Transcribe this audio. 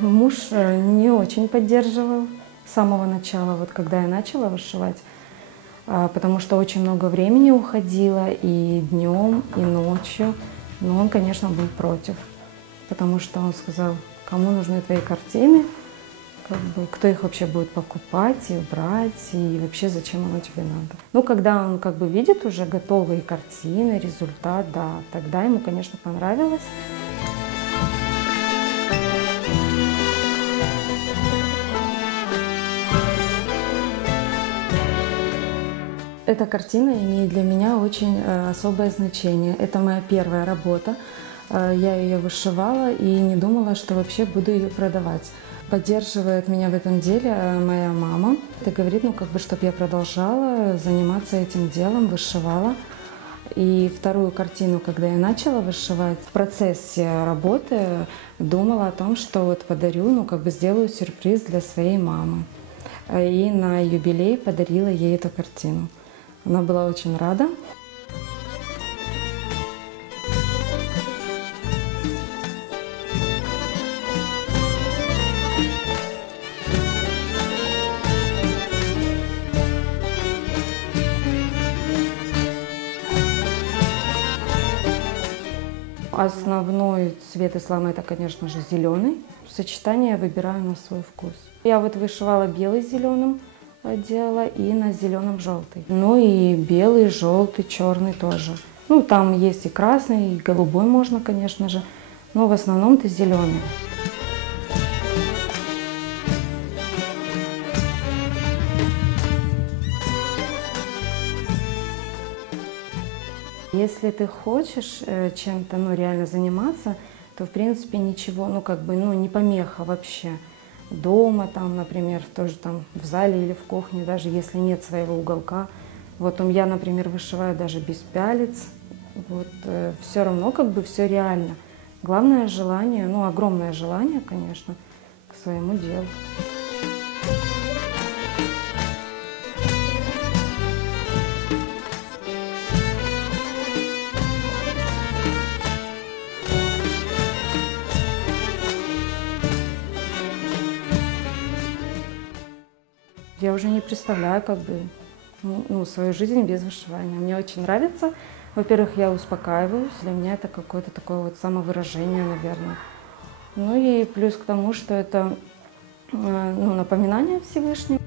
Муж не очень поддерживал с самого начала, вот когда я начала вышивать, потому что очень много времени уходило и днем, и ночью. Но он, конечно, был против, потому что он сказал: кому нужны твои картины, как бы, кто их вообще будет покупать и брать, и вообще зачем оно тебе надо. Ну, когда он как бы видит уже готовые картины, результат, да, тогда ему, конечно, понравилось. Эта картина имеет для меня очень особое значение. Это моя первая работа. Я ее вышивала и не думала, что вообще буду ее продавать. Поддерживает меня в этом деле моя мама. Это говорит, ну, как бы, чтобы я продолжала заниматься этим делом, вышивала. И вторую картину, когда я начала вышивать, в процессе работы думала о том, что вот подарю, ну, как бы сделаю сюрприз для своей мамы. И на юбилей подарила ей эту картину. Она была очень рада. Основной цвет ислама — это, конечно же, зеленый. Сочетание я выбираю на свой вкус. Я вот вышивала белый с зеленым, делала, и на зеленом желтый. Ну и белый, желтый, черный тоже. Ну, там есть и красный, и голубой можно, конечно же, но в основном это зеленый. Если ты хочешь чем-то, ну, реально заниматься, то, в принципе, ничего, ну, как бы, ну, не помеха вообще. Дома, там, например, тоже там в зале или в кухне, даже если нет своего уголка. Вот я, например, вышиваю даже без пялец. Вот, все равно как бы все реально. Главное желание, ну, огромное желание, конечно, к своему делу. Я уже не представляю, как бы, ну, свою жизнь без вышивания. Мне очень нравится. Во-первых, я успокаиваюсь. Для меня это какое-то такое вот самовыражение, наверное. Ну и плюс к тому, что это, ну, напоминание о Всевышнем.